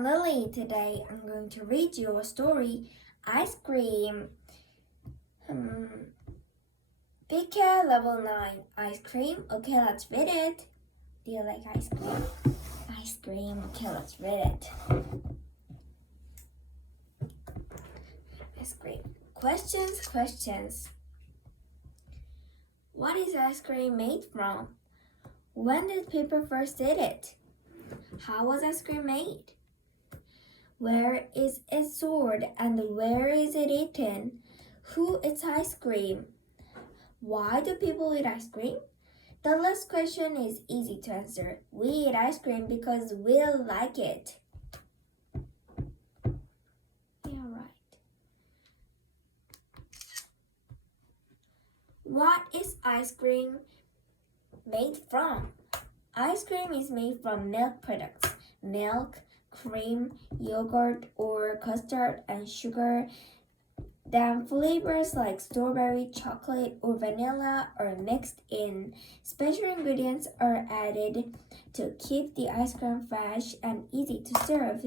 I'm Lily. Today I'm going to read you a story, Ice Cream. Big Cat Level 9, Ice Cream. Okay, let's read it. Do you like ice cream? Ice cream. Okay, let's read it. Ice cream. Questions. What is ice cream made from? When did people first eat it? How was ice cream made? Where is it stored and where is it eaten? Who eats ice cream? Why do people eat ice cream? The last question is easy to answer. We eat ice cream because we like it. Yeah, right. What is ice cream made from? Ice cream is made from milk products. Milk, cream, yogurt, or custard and sugar. Then flavors like strawberry, chocolate, or vanilla are mixed in. Special ingredients are added to keep the ice cream fresh and easy to serve.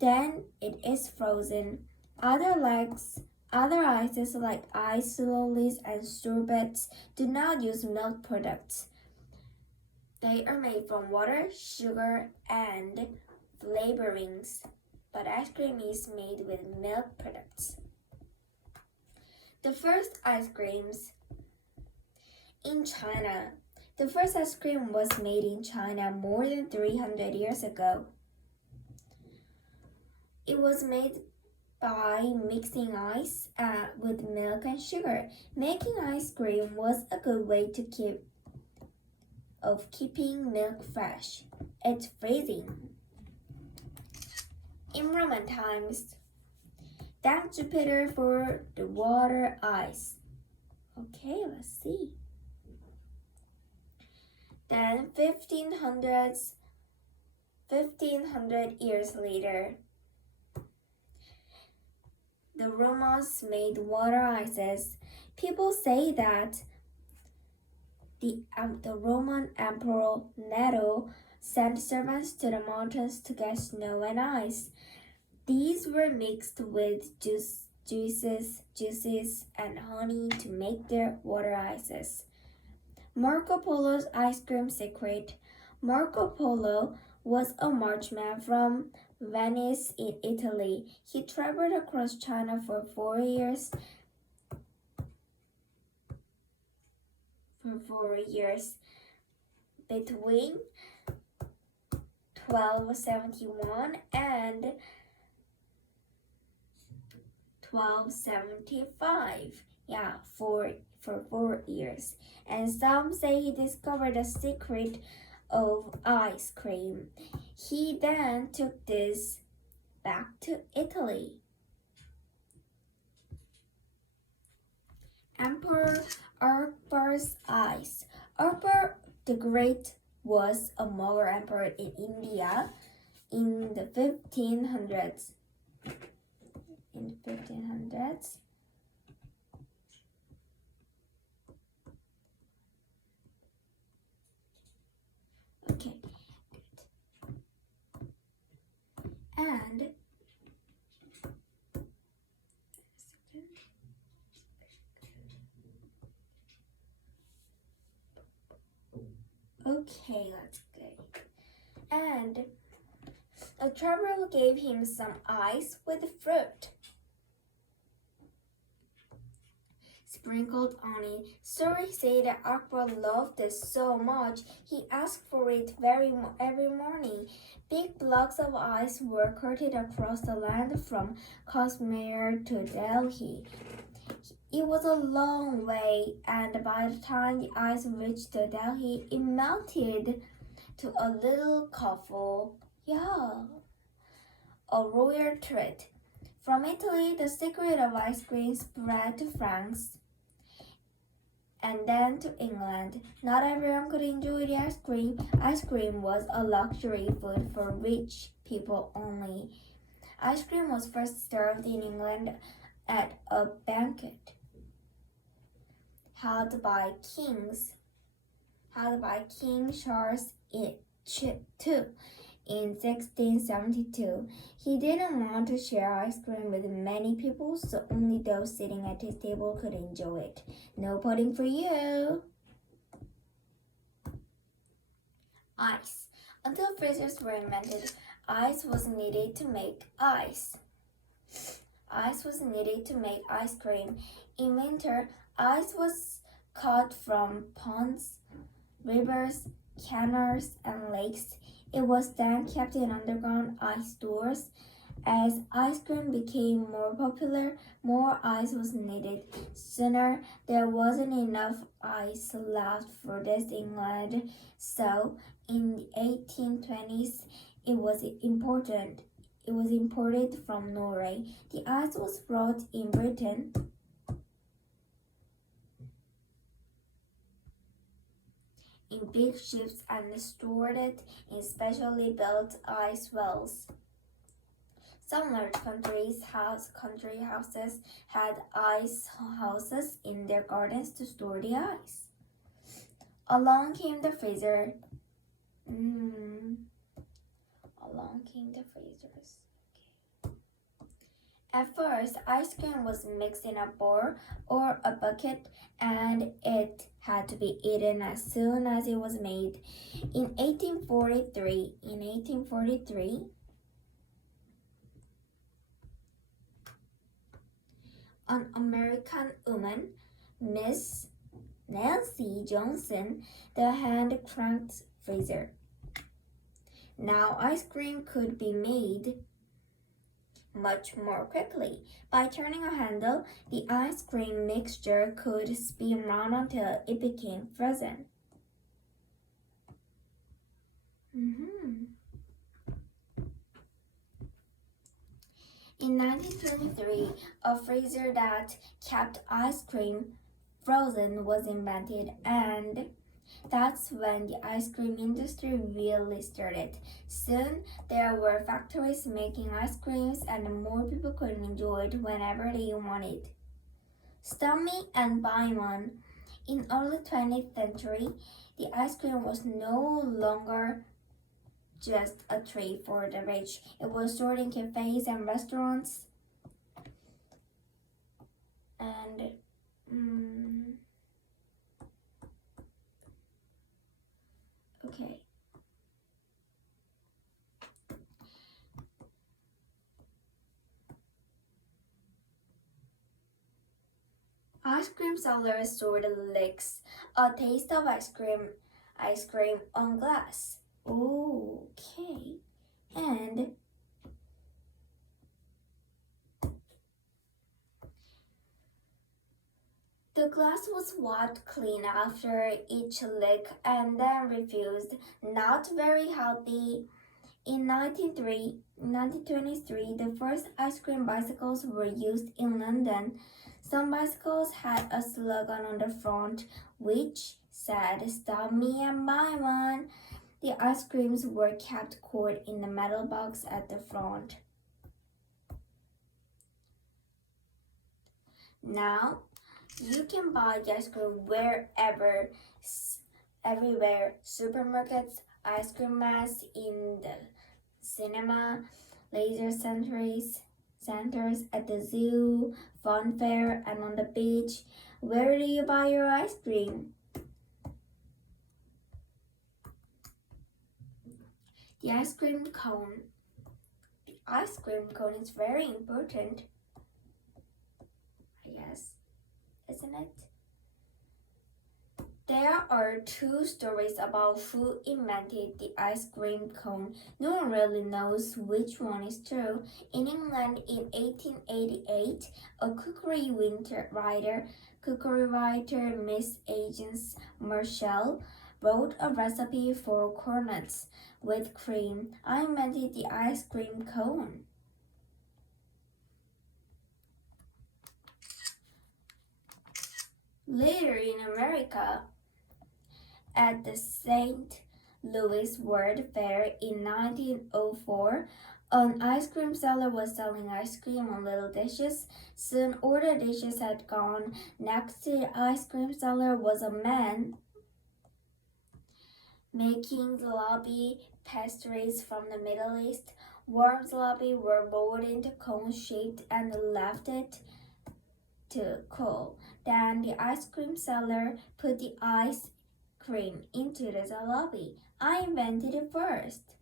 Then it is frozen. Other ices like ice lollies and sorbets do not use milk products. They are made from water, sugar, and flavorings, but ice cream is made with milk products. The first ice creams in China. The first ice cream was made in China more than 300 years ago. It was made by mixing ice with milk and sugar. Making ice cream was a good way to keeping milk fresh. It's freezing. In Roman times, thank Jupiter for the water ice. Okay, let's see. Then 1500 years later, the Romans made water ices. People say that the Roman Emperor Nero sent servants to the mountains to get snow and ice. These were mixed with juices, and honey to make their water ices. Marco Polo's ice cream secret. Marco Polo was a marchman from Venice in Italy. He traveled across China for 4 years. Between 1271 and 1275. For 4 years. And some say he discovered the secret of ice cream. He then took this back to Italy. Emperor Akbar's ice. Akbar the Great was a Mughal emperor in India in the 1500s. Okay, good. And okay, let's go. And a traveler gave him some ice with fruit sprinkled on it. Stories say that Akbar loved it so much he asked for it every morning. Big blocks of ice were carted across the land from Kashmir to Delhi. It was a long way, and by the time the ice reached Delhi, it melted to a little couple. A royal treat. From Italy, the secret of ice cream spread to France and then to England. Not everyone could enjoy the ice cream. Ice cream was a luxury food for rich people only. Ice cream was first served in England at a banquet held by King Charles II in 1672. He didn't want to share ice cream with many people, so only those sitting at his table could enjoy it. No pudding for you! Ice. Until freezers were invented, ice was needed to make ice. Ice was needed to make ice cream. In winter, ice was caught from ponds, rivers, canals, and lakes. It was then kept in underground ice stores. As ice cream became more popular, more ice was needed. Sooner, there wasn't enough ice left for this England, so in the 1820s, it was important. It was imported from Norway. The ice was brought in Britain in big ships and stored it in specially built ice wells. Some large country houses had ice houses in their gardens to store the ice. Along came the freezer. Along came the freezers. Okay. At first, ice cream was mixed in a bowl or a bucket, and it had to be eaten as soon as it was made. In 1843, an American woman, Miss Nancy Johnson, the hand-cranked freezer. Now ice cream could be made much more quickly. By turning a handle, the ice cream mixture could spin round until it became frozen. In 1923, a freezer that kept ice cream frozen was invented, and that's when the ice cream industry really started. Soon, there were factories making ice creams, and more people could enjoy it whenever they wanted. Stop me and buy one. In early 20th century, the ice cream was no longer just a treat for the rich. It was stored in cafes and restaurants. And okay. Ice cream sellers sold licks, a taste of ice cream on glass. Okay. And the glass was wiped clean after each lick and then refused. Not very healthy. In 1923, the first ice cream bicycles were used in London. Some bicycles had a slogan on the front which said, "Stop me and buy one." The ice creams were kept cold in the metal box at the front. Now, you can buy ice cream wherever, everywhere. Supermarkets, ice cream mats, in the cinema, laser centers, at the zoo, fun fair, and on the beach. Where do you buy your ice cream? The ice cream cone. The ice cream cone is very important, I guess, isn't it? There are two stories about who invented the ice cream cone. No one really knows which one is true. In England in 1888, a cookery writer Miss Agnes Marshall wrote a recipe for cornets with cream. I invented the ice cream cone. Later in America, at the St. Louis World Fair in 1904, an ice cream seller was selling ice cream on little dishes. Soon all the dishes had gone. Next to the ice cream seller was a man making gloppy pastries from the Middle East. Warm sloppy were rolled into cones shaped and left it to cool. Then the ice cream seller put the ice cream into the jalopy. I invented it first.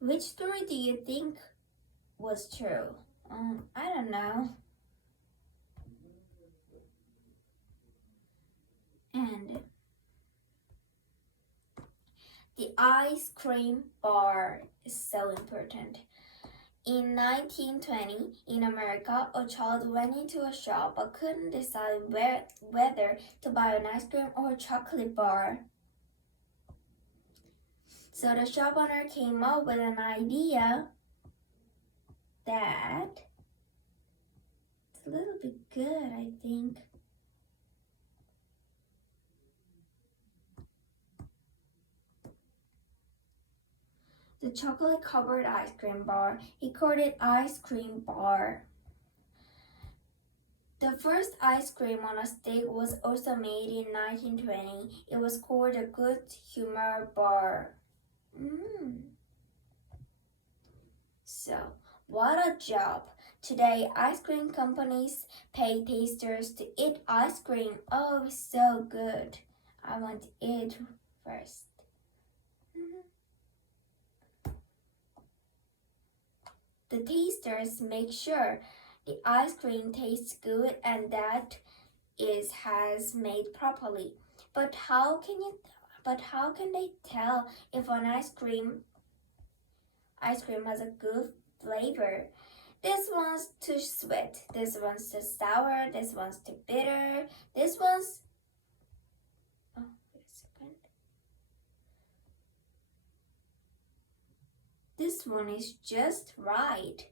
Which story do you think was true? I don't know. And the ice cream bar is so important. In 1920, in America, a child went into a shop but couldn't decide whether to buy an ice cream or a chocolate bar. So the shop owner came up with an idea that it's a little bit good, I think. The chocolate-covered ice cream bar. He called it ice cream bar. The first ice cream on a stick was also made in 1920. It was called a good humor bar. So, what a job! Today, ice cream companies pay tasters to eat ice cream. Oh, so good. I want to eat first. The tasters make sure the ice cream tastes good and that it has made properly. But how can they tell if an ice cream has a good flavor? This one's too sweet, this one's too sour, this one's too bitter, this one's wait a second. This one is just right.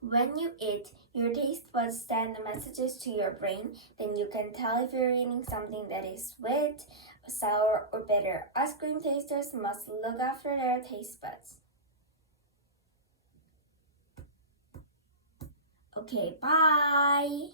When you eat, your taste buds send messages to your brain. Then you can tell if you're eating something that is sweet, sour, or bitter. Ice cream tasters must look after their taste buds. Okay, bye!